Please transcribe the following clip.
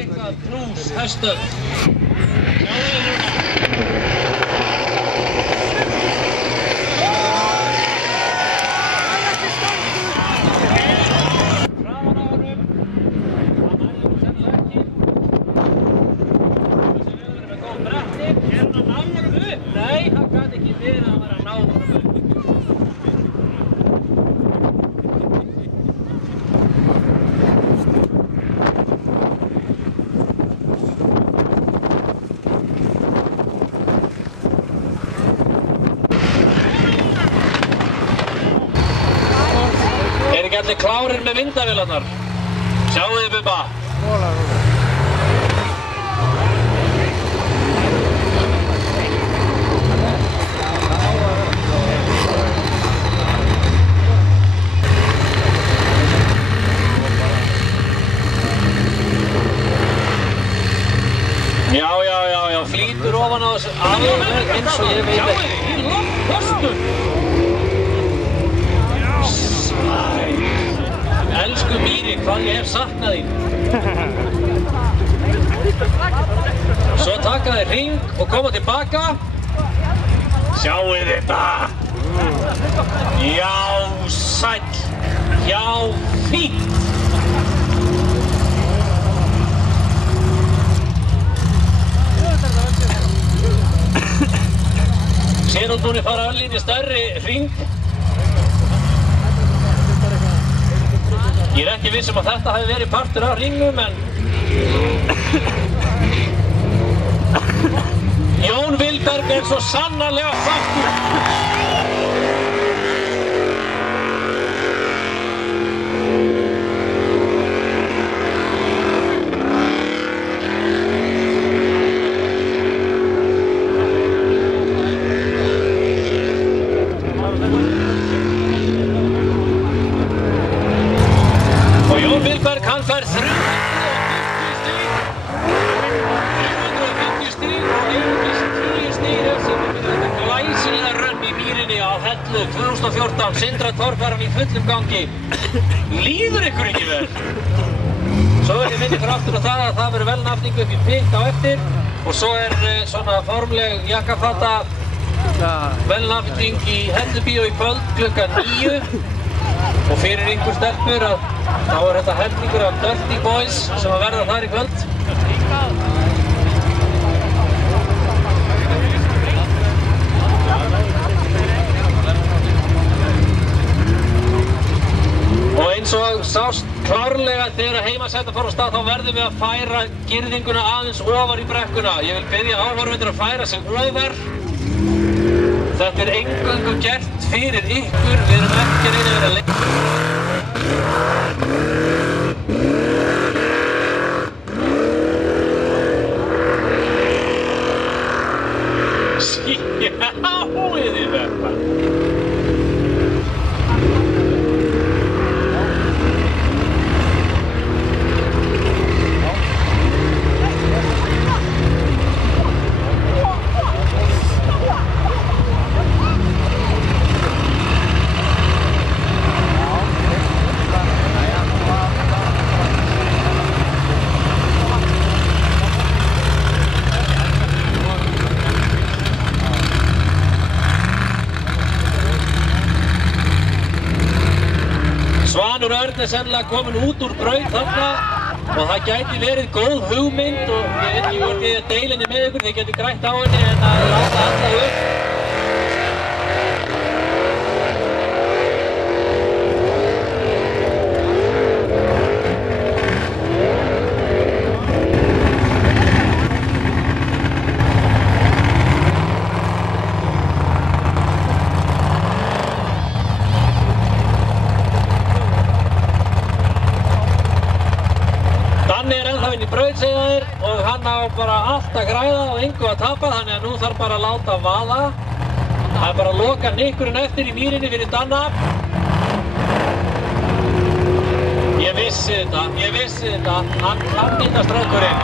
eitthvað knús hestöld. Sjáðu núna. Framan á honum. Hann nærði sennilega ekki. Þessi veður með góð bretti. Hann að ná honum upp? Nei, hann gat ekki verið að vera að ná honum upp. Ekki allir klárir með myndavélarnar. Sjáu þið, Bubba. Já, flýtur ofan á þessu alveg eins og ég veit ekki. Í loftköstum. Elsku Mýri, hvað ég hef saknað þín. Svo taka þeir hring og koma tilbaka. Sjáu þetta. Já, sæll. Já, fínt. Sér hún búin að fara örlítið stærri hring. Ég ekki viss að þetta hefði verið partur af hringnum, en Jón Vilberg svo sannarlega sáttur. Jón Vilberg, hann fær 350 stig og einungis 10 stig sem þetta glæsilega rönn í Mýrinni á Hellu 2014. Sindra Torfaran í fullum gangi. Líður ykkur ekki vel? Svo ég minni fyrir aftur á það að það verður velnafning upp í pitt á eftir og svo svona formleg jakkafata velnafning í Hellubíó í kvöld klukkan 9. Og fyrir einhver stelpur að þá þetta hellingur af Dirty Boys sem að verða þar í kvöld. Og eins og sást klárlega þegar heimasætan fór á stað þá verðum við að færa girðinguna aðeins ofar í brekkuna. Ég vil biðja áhorfendur að færa sig ofar. Þetta eingöngu gert fyrir ykkur, við erum ekki að reyna að vera lengi. Sjáuð þið þetta? Svanur Örn sennilega komin út úr braut þarna og það gæti verið góð hugmynd og ég veit ekki hvort ég deili henni með ykkur, þið getur grætt á henni en að láta alla upp. Inn í braut segja þeir og hann á bara allt að græða og engu að tapa þannig að nú þarf bara að láta vaða. Það er bara að loka nikkurinn eftir í Mýrinni fyrir Danna. Ég vissi þetta, hann kann þetta strákurinn.